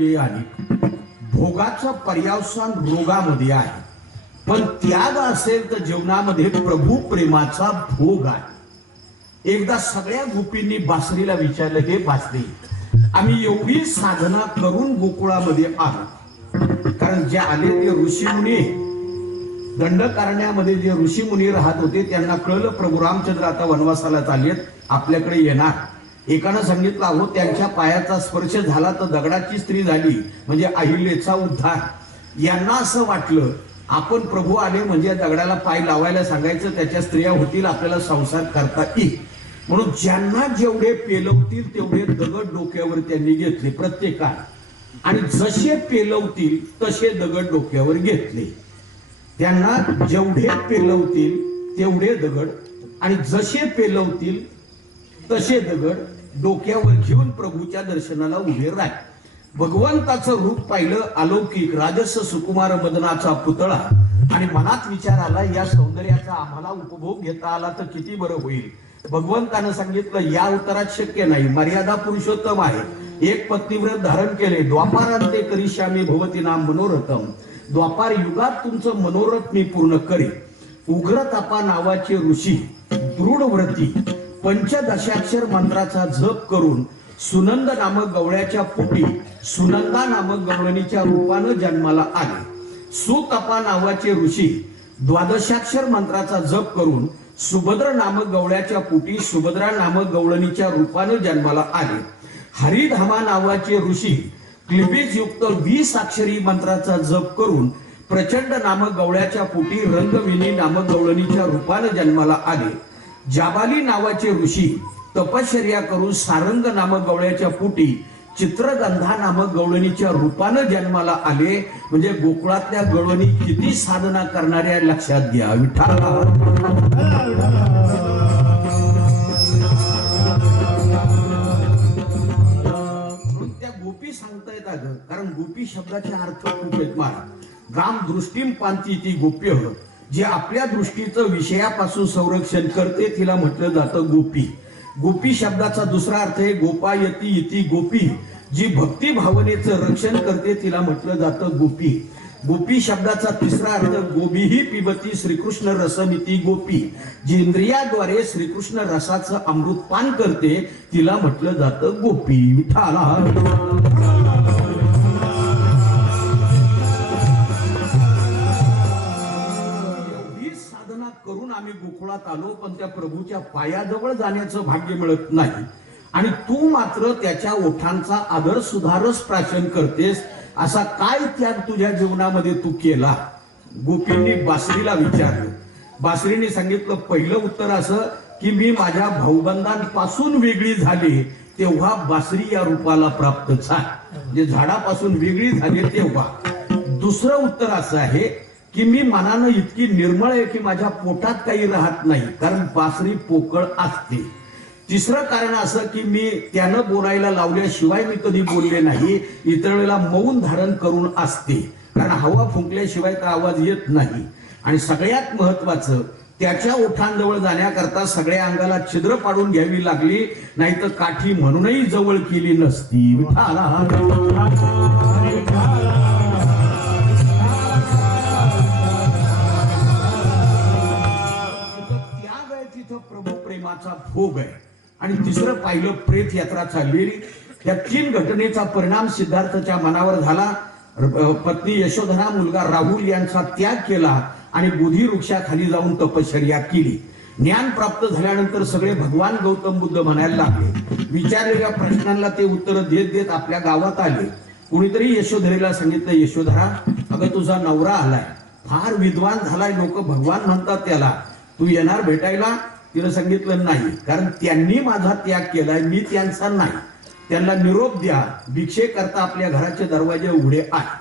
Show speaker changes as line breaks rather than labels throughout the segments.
या आहे भोगाचं पर्यावसान रोगामध्ये आहे. पण त्याग असेल तर जीवनामध्ये प्रभू प्रेमाचा भोग आहे. एकदा सगळ्या गोपींनी बासरीला विचारलं हे बासरी आम्ही एवढी साधना करून गोकुळामध्ये आलो. कारण जे आले ते ऋषीमुनी दंडकारण्यामध्ये जे ऋषीमुनी राहत होते त्यांना कळलं प्रभू रामचंद्र आता वनवासाला चाललेत आपल्याकडे येणार. एकानं सांगितलं अहो त्यांच्या पायाचा स्पर्श झाला तर दगडाची स्त्री झाली म्हणजे अहिल्याचा उद्धार. यांना असं वाटलं आपण प्रभू आले म्हणजे दगडाला पाय लावायला सांगायचं त्याच्या स्त्रिया होतील आपल्याला संसार करता येईल. म्हणून ज्यांना जेवढे पेलवतील तेवढे दगड डोक्यावर त्यांनी घेतले प्रत्येकाने. आणि जसे पेलवतील तसे दगड डोक्यावर घेतले. त्यांना जेवढे पेलवतील तेवढे दगड आणि जसे पेलवतील तसे दगड डोक्यावर घेऊन प्रभूच्या दर्शनाला उभे राहिले भगवंताचं रूप पाहिलं अलौकिक राजस सुकुमार मदनाचा पुतळा. आणि मनात विचार आला या सौंदर्याचा आम्हाला उपभोग घेता आला तर किती बरं होईल? भगवंतानं सांगितलं या अवतारात शक्य नाही मर्यादा पुरुषोत्तम आहे. एक पत्नीव्रत धारण केले द्वापारांते करिष्यामी भवती नाम मनोरथम द्वापार युगात तुमचं मनोरथ मी पूर्ण करेन. उग्रतापा नावाचे ऋषी दृढ व्रती पंचदशाक्षर मंत्राचा जप करून सुनंद नामक गवळ्याच्या पोटी सुनंदा नामक गवळणीच्या रूपानं जन्माला आले. सुतपा नावाचे ऋषी द्वादशाक्षर मंत्राचा जप करून सुभद्र नामक गवळ्याच्या पोटी सुभद्रा नामक गवळणीच्या रूपानं जन्माला आले. हरिधामा नावाचे ऋषी क्लिबीज युक्त वीस अक्षरी मंत्राचा जप करून प्रचंड नामक गवळ्याच्या पोटी रंगविनी नामक गवळणीच्या रूपानं जन्माला आले. जाबाली नावाचे ऋषी तपश्चर्या करून सारंग नामक गवळ्याच्या पोटी चित्रगंधा नामक गवळणीच्या रूपानं जन्माला आले. म्हणजे गोकुळातल्या गवळणी किती साधना करणाऱ्या लक्षात घ्या. विठाला म्हणून त्या गोपी अगं कारण गोपी शब्दाचे अर्थ खूप आहेत महाराज राम दृष्टीम पांती ती गोप्य. जे आपल्या दृष्टीचं विषयापासून संरक्षण करते तिला म्हटलं जातं गोपी. गोपी शब्दाचा दुसरा अर्थ आहे गोपायती इति गोपी. जी भक्ती भावनेचं रक्षण करते तिला म्हटलं जातं गोपी. गोपी शब्दाचा तिसरा अर्थ गोबीही पिबती श्रीकृष्ण रसमिती गोपी. जी इंद्रियाद्वारे श्रीकृष्ण रसाचं अमृत पान करते तिला म्हटलं जातं गोपी. विठाला साधना करून आम्ही गोकुळात आलो पण त्या प्रभूच्या पायाजवळ जाण्याचं भाग्य मिळत नाही. आणि तू मात्र त्याच्या ओठांचा आदर सुधारच प्राशन करतेस असा काय त्याग तुझ्या जीवनामध्ये तू केला? गोपींनी बासरीला विचारलं. बासरीने सांगितलं पहिलं उत्तर असं की मी माझ्या भाऊबंधांपासून वेगळी झाली तेव्हा बासरी या रूपाला प्राप्त झाली. म्हणजे झाडापासून वेगळी झाली तेव्हा. दुसरं उत्तर असं आहे की मी मनानं इतकी निर्मळ आहे की माझ्या पोटात काही राहत नाही. कारण बासरी पोकळ असते. तिसरं कारण असं की मी त्यानं बोलायला लावल्याशिवाय मी कधी बोलले नाही. इतर वेळेला मौन धारण करून असते. कारण हवा फुंकल्याशिवाय तर आवाज येत नाही. आणि सगळ्यात महत्वाचं त्याच्या ओठांजवळ जाण्याकरता सगळ्या अंगाला छिद्र पाडून घ्यावी लागली. नाही तर काठी म्हणूनही जवळ केली नसती. प्रभू भोग आहे. आणि तिसरं पाहिलं प्रेत यात्रा चाललेली या तीन घटनेचा परिणाम सिद्धार्थच्या मनावर झाला. पत्नी यशोधरा मुलगा राहुल यांचा त्याग केला आणि बोधी वृक्षाखाली जाऊन तपश्चर्या केली. ज्ञान प्राप्त झाल्यानंतर सगळे भगवान गौतम बुद्ध म्हणायला लागले. विचारलेल्या प्रश्नांना ते उत्तर देत देत आपल्या गावात आले. कुणीतरी यशोधरेला सांगितलं यशोधरा अगं तुझा नवरा आलाय. फार विद्वान झालाय. लोक भगवान म्हणतात त्याला. तू येणार भेटायला? तिनं सांगितलं नाही. कारण त्यांनी माझा त्याग केलाय मी त्यांचा नाही. त्यांना निरोप द्या भिक्षे करता आपल्या घराचे दरवाजे उघडे आहे.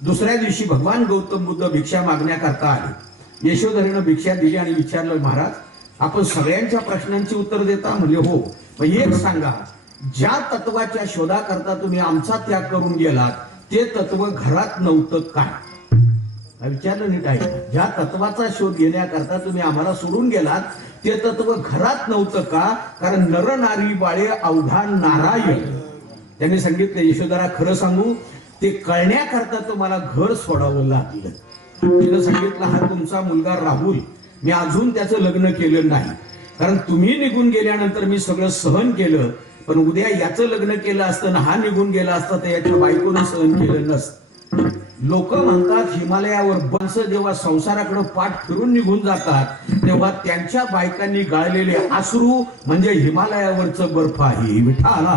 दुसऱ्या दिवशी भगवान गौतम बुद्ध भिक्षा मागण्याकरता आले. यशोधरीनं भिक्षा दिली आणि विचारलं महाराज आपण सगळ्यांच्या प्रश्नांची उत्तर देता? म्हणजे हो. मग एक सांगा ज्या तत्वाच्या शोधाकरता तुम्ही आमचा त्याग करून गेलात ते तत्व घरात नव्हतं काय? विचारलं नीट आहे ज्या तत्वाचा शोध घेण्याकरता तुम्ही आम्हाला सोडून गेलात ते तत्व घरात नव्हतं का? कारण नर नारी बाळे अवघा नारायण. त्यांनी सांगितलं यशोधरा खरं सांगू ते कळण्याकरता तुम्हाला घर सोडावं लागलं. तिनं सांगितलं हा तुमचा मुलगा राहुल. मी अजून त्याचं लग्न केलं नाही. कारण तुम्ही निघून गेल्यानंतर मी सगळं सहन केलं. पण उद्या याचं लग्न केलं असतं ना हा निघून गेला असता तर याच्या बायकोनं सहन केलं नसतं. लोक म्हणतात हिमालयावर बंस जेव्हा संसाराकडे पाठ फिरून निघून जातात तेव्हा त्यांच्या बायकांनी गाळलेले आसरू म्हणजे हिमालयावरचं बर्फ आहे विठाला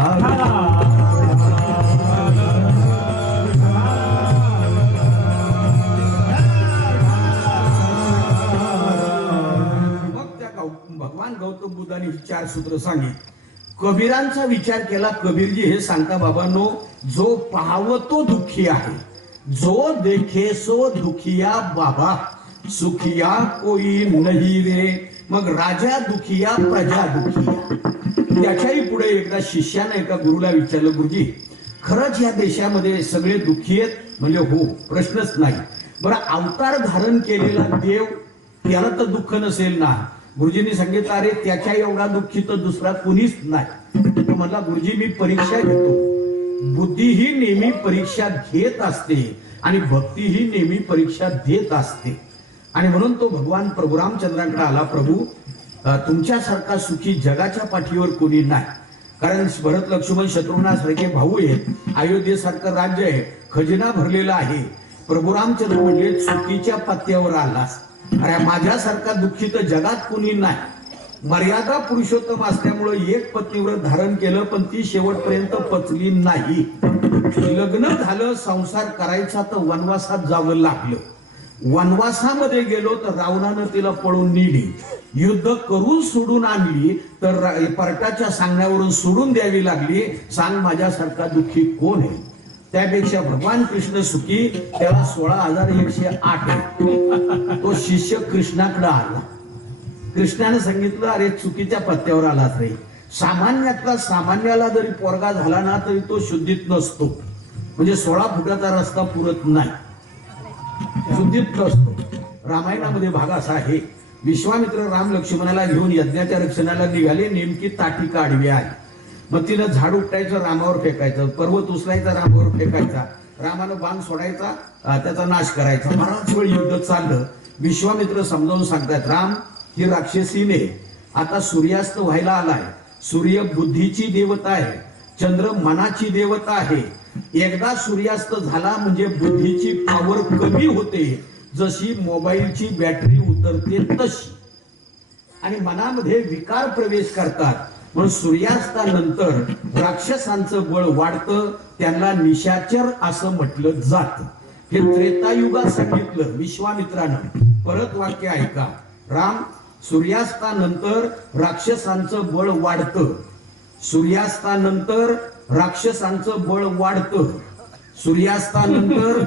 मग त्या भगवान गौतम बुद्धांनी ही चार सूत्र सांगितली. कबीरांचा विचार केला कबीरजी हे सांगता बाबांनो जो पाहाव तो दुःखी आहे. जो देखे सो दुखिया बाबा सुखिया कोई नाही रे। मग राजा दुखिया प्रजा दुखिया। त्याच्याही पुढे एकदा शिष्याने एका गुरुला विचारलं गुरुजी खरंच या देशामध्ये सगळे दुःखी आहेत? म्हणजे हो प्रश्नच नाही. बरं अवतार धारण केलेला देव त्याला तर दुःख नसेल ना. गुरुजींनी सांगितलं अरे त्याच्या एवढा दुःखी तर दुसरा कुणीच नाही. म्हणला गुरुजी मी परीक्षा घेतो. बुद्धी ही नेहमी परीक्षा घेत असते आणि भक्ती ही नेहमी परीक्षा देत असते. आणि म्हणून तो भगवान प्रभुरामचंद्रांकडे आला प्रभू तुमच्यासारखा सुखी जगाच्या पाठीवर कोणी नाही. कारण भरत लक्ष्मण शत्रुघ्नासारखे भाऊ आहेत अयोध्येसारखं राज्य आहे खजिना भरलेला आहे. प्रभू रामचंद्र म्हणजे चुकीच्या पत्त्यावर आलास. अरे माझ्यासारखा दुःखी तर जगात कोणी नाही. मर्यादा पुरुषोत्तम असल्यामुळे एक पत्नीवर धारण केलं पण ती शेवटपर्यंत पचली नाही. लग्न झालं संसार करायचा तर वनवासात जावं लागलं. वनवासामध्ये गेलो तर रावणानं तिला पळून नेली. युद्ध करून सोडून आणली तर परटाच्या सांगण्यावरून सोडून द्यावी लागली. सांग माझ्यासारखा दुःखी कोण आहे? त्यापेक्षा भगवान कृष्ण सुखी त्याला सोळा हजार एकशे आठ आहे. तो शिष्य कृष्णाकडे आला. कृष्णाने सांगितलं अरे चुकीच्या पत्त्यावर आलाच रे. सामान्यातला सामान्याला जरी पोरगा झाला ना तरी तो शुद्धीत नसतो. म्हणजे सोळा फुटाचा रस्ता पुरत नाही. शुद्धीत नसतो. रामायणामध्ये भाग असा आहे विश्वामित्र राम लक्ष्मणाला घेऊन यज्ञाच्या रक्षणाला निघाले नेमकी ताटिका आडवी आहे. मग तिनं झाड उपटायचं रामावर फेकायचं पर्वत उचलायचा रामावर फेकायचा. रामानं बाण सोडायचा त्याचा नाश करायचा. बराच वेळ युद्ध चाललं. विश्वामित्र समजावून सांगतात राम ही राक्षसीने आता सूर्यास्त व्हायला आलाय. सूर्य बुद्धीची देवता आहे. चंद्र मनाची देवता आहे. एकदा सूर्यास्त झाला म्हणजे बुद्धीची पॉवर कमी होते. जशी मोबाईलची बॅटरी उतरते तशी. आणि मनामध्ये विकार प्रवेश करतात. म्हणून सूर्यास्तानंतर राक्षसांचं बळ वाढतं त्यांना निशाचर असं म्हटलं जात. हे त्रेतायुगात सांगितलं विश्वामित्रानं. परत वाक्य ऐका. राम सूर्यास्तानंतर राक्षसांचं बळ वाढतं. सूर्यास्तानंतर राक्षसांचं बळ वाढतं. सूर्यास्तानंतर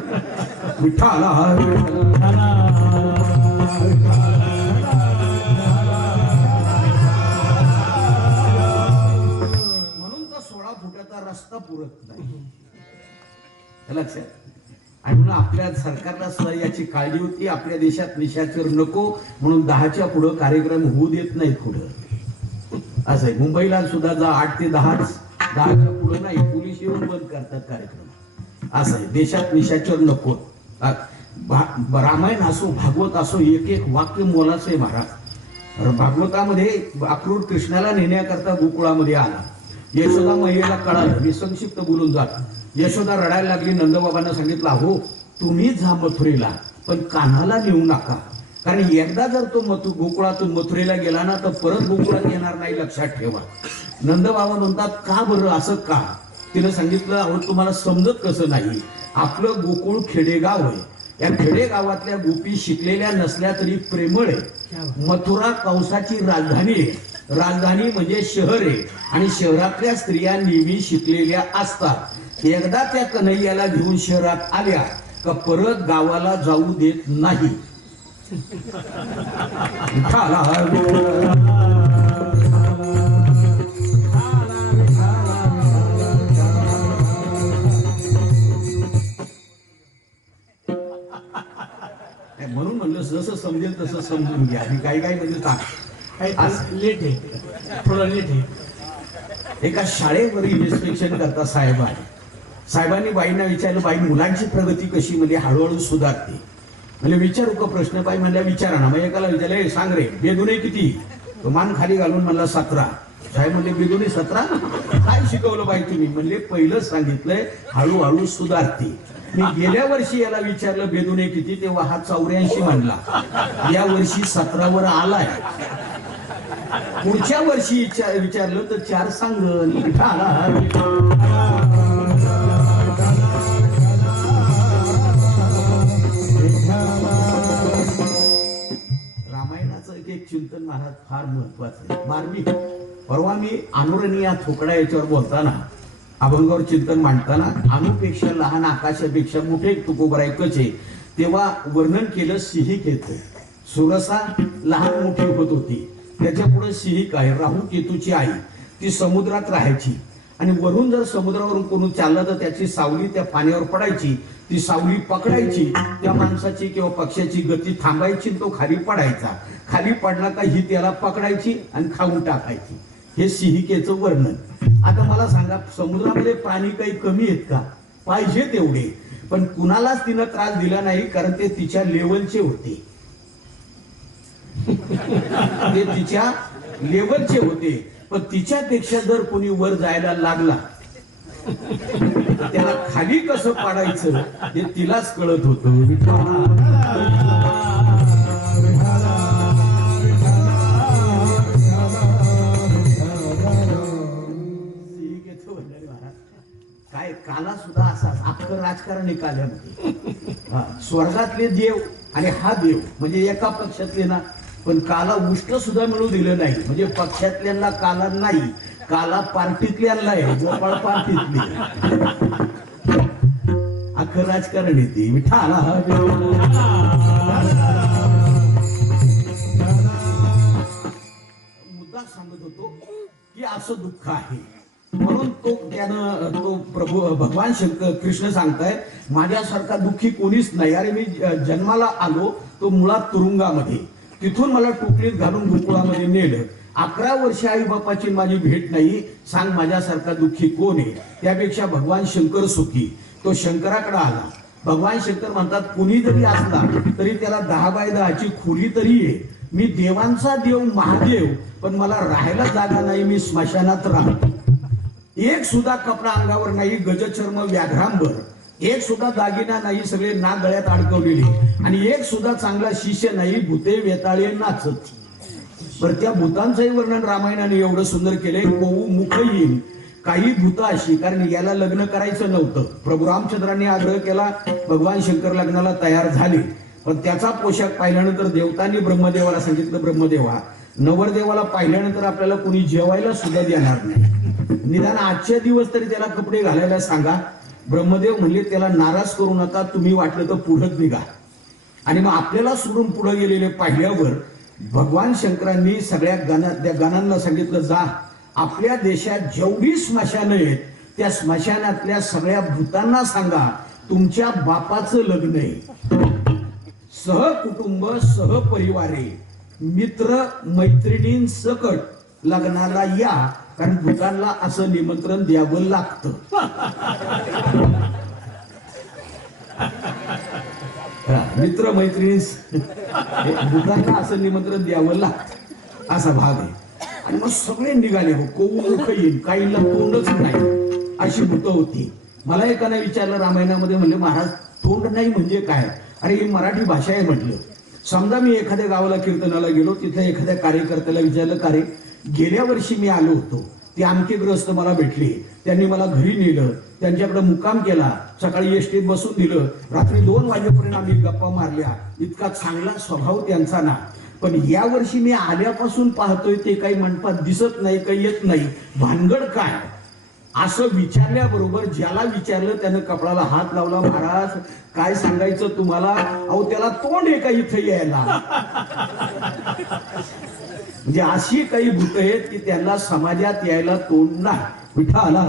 विठाला म्हणून तर सोळा फुटाचा रस्ता पुरत नाही. लक्षात? आणि म्हणून आपल्या सरकारला सुद्धा याची काळजी होती. आपल्या देशात निशाचर नको म्हणून दहाच्या पुढं कार्यक्रम होऊ देत नाही पुढं. असं आहे. मुंबईला सुद्धा जा आठ ते दहाच दहाच्या पुढं नाही. पोलीस येऊन बंद करतात कार्यक्रम. असं आहे. देशात निशाचर नको. रामायण असो भागवत असो एक एक वाक्य मोलाचं आहे महाराज. भागवतामध्ये अक्रूर कृष्णाला नेण्याकरता गोकुळामध्ये आला. यशोदा महिलेला कळालं. मी संक्षिप्त बोलून जातो. यशोदा रडायला लागली नंदबाबांना सांगितलं हो तुम्हीच जा मथुरेला पण कान्हाला नेऊ नका. कारण एकदा जर तो मथु गोकुळातून मथुरेला गेला ना तर परत गोकुळात येणार नाही लक्षात ठेवा. नंदबाबा म्हणतात का बरं असं का? तिनं सांगितलं अहो तुम्हाला समजत कसं नाही. आपलं गोकुळ खेडेगाव आहे. या खेडेगावातल्या गोपी शिकलेल्या नसल्या तरी प्रेमळ आहे. मथुरा कंसाची राजधानी आहे. राजधानी म्हणजे शहर आहे. आणि शहरातल्या स्त्रिया नेहमी शिकलेल्या असतात. एकदा त्या कन्हैयाला घेऊन शहरात आल्या का परत गावाला जाऊ देत नाही. म्हणून म्हणलं जसं समजेल तसं समजून घ्या. आणि काही काही म्हणजे.
लेट आहे. थोडं लेट आहे.
एका शाळेवर इन्स्पेक्शन करता साहेब आहे. साहेबांनी बाईंना विचारलं बाई मुलांची प्रगती कशी? म्हणजे हळूहळू सुधारते. म्हणजे विचारू का प्रश्न? बाई म्हणल्या विचारा ना. मग एकाला विचारलं सांग रे बेदुने किती? तो मान खाली घालून म्हणला सतरा. साहेब म्हणले बेदुने सतरा? काय शिकवलं बाई तुम्ही? म्हणले पहिलंच सांगितलंय हळूहळू सुधारते. मी गेल्या वर्षी याला विचारलं बेदुने किती? तेव्हा हा चौऱ्याऐंशी म्हणला. या वर्षी सतरावर आलाय. पुढच्या वर्षी विचारलं तर चार सांग महाराज फार महत्त्वाचे मार्मिक परवा मी अनुरणी या थोकडा याच्यावर बोलताना अभंगावर चिंतन मांडताना अनुपेक्षा लहान आकाशापेक्षा मोठे तुकोबर ऐकचे तेव्हा वर्णन केलं सिहिकेचं सुरसा लहान मोठी होत होती. त्याच्या पुढे सिहिक आहे राहू केतूची आई. ती समुद्रात राहायची. आणि वरून जर समुद्रावरून कोणी चाललं तर त्याची सावली त्या पाण्यावर पडायची. ती सावली पकडायची. त्या माणसाची किंवा पक्षाची गती थांबायची तो खाली पडायचा. खाली पडला का ही त्याला पकडायची आणि खाऊन टाकायची. हे सिहिकेचं वर्णन. आता मला सांगा समुद्रामध्ये प्राणी काही कमी आहेत का? पाहिजे तेवढे. पण कुणालाच तिनं त्रास दिला नाही कारण ते तिच्या लेवलचे होते. ते तिच्या लेवलचे होते. पण तिच्यापेक्षा जर कोणी वर जायला लागला त्याला खाली कसं पाडायचं हे तिलाच कळत होत. काय काला सुद्धा असा आपलं राजकारण आहे. काल्यामध्ये स्वर्गातले देव आणि हा देव म्हणजे एका पक्षातले ना पण काला उष्ट सुद्धा मिळू दिलं नाही. म्हणजे पक्षातल्यांना काला नाही काला पार्टीतल्यांना आहे गोपाळ पार्टीतली. अख्खं राजकारण येते विठाला मुद्दा सांगत होतो की असं दुःख आहे. म्हणून तो त्यानं तो प्रभू भगवान शंकर कृष्ण सांगतायत माझ्यासारखा दुःखी कोणीच नाही. अरे मी जन्माला आलो तो मुळात तुरुंगामध्ये. तिथून मला टोपलीत घालून गोकुळामध्ये नेलं. अकरा वर्ष आई बापाची माझी भेट नाही सांग माझ्यासारखा दुःखी कोण आहे? त्यापेक्षा भगवान शंकर सुखी. तो शंकराकडे आला. भगवान शंकर म्हणतात कुणी जरी असला तरी त्याला दहा बाय दहाची खोली तरी आहे. मी देवांचा देव महादेव पण मला राहायला जागा नाही मी स्मशानात राहतो. एक सुद्धा कपडा अंगावर नाही गजचर्म व्याघ्रांवर एक सुद्धा दागिना नाही सगळे नाक गळ्यात अडकवलेले. आणि एक सुद्धा चांगला शिष्य नाही भूते वेताळे नाचत. बरं त्या भूतांचंही वर्णन रामायणाने एवढं सुंदर केलंय कोऊ मुख येईल काही भूत अशी कारण याला लग्न करायचं नव्हतं. प्रभू रामचंद्रांनी आग्रह केला भगवान शंकर लग्नाला तयार झाले. पण त्याचा पोशाख पाहिल्यानंतर देवतांनी ब्रह्मदेवाला सांगितलं ब्रह्मदेवा नवरदेवाला पाहिल्यानंतर आपल्याला कोणी जेवायला सुद्धा देणार नाही. निदान आजचे दिवस तरी त्याला कपडे घालायला सांगा. ब्रह्मदेव म्हणले त्याला नाराज करू नका तुम्ही वाटलं तर पुढत निघा. आणि मग आपल्याला सोडून पुढे गेलेले पाहिल्यावर भगवान शंकरांनी सगळ्या गणा त्या गणांना सांगितलं जा आपल्या देशात जेवढी स्मशानं आहेत त्या स्मशानातल्या सगळ्या भूतांना सांगा तुमच्या बापाचं लग्न आहे. सहकुटुंब सहपरिवारे मित्र मैत्रिणीं सकट लग्नाला या कारण भूतानला असं निमंत्रण द्यावं लागतं. मित्र मैत्रिणीस भूतानला असं निमंत्रण द्यावं लागतं. असा भाग आहे. आणि मग सगळे निघाले हो कोण मुख येईल काहीला तोंडच नाही. अशी भूत होती. मला एकाने विचारलं रामायणामध्ये म्हणले महाराज तोंड नाही म्हणजे काय? अरे ही मराठी भाषा आहे म्हटलं. समजा मी एखाद्या गावाला कीर्तनाला गेलो तिथे एखाद्या कार्यकर्त्याला विचारलं कार्य गेल्या वर्षी मी आलो होतो. ते आमके ग्रस्त मला भेटले. त्यांनी मला घरी नेलं. त्यांच्याकडे मुक्काम केला. सकाळी एसटीत बसून दिलं. रात्री दोन वाजेपर्यंत आम्ही गप्पा मारल्या. इतका चांगला स्वभाव त्यांचा ना. पण या वर्षी मी आल्यापासून पाहतोय ते काही मंडपात दिसत नाही काही येत नाही. भानगड काय? असं विचारल्याबरोबर ज्याला विचारलं त्यानं कपडाला हात लावला महाराज काय सांगायचं तुम्हाला? अहो त्याला तोंड आहे का इथं यायला. म्हणजे अशी काही भूत आहेत की त्यांना समाजात यायला तोंड नाही. विठाला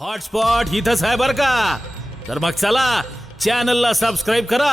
हॉटस्पॉट इथंच आहे बर का? तर मग चला चॅनलला सबस्क्राईब करा.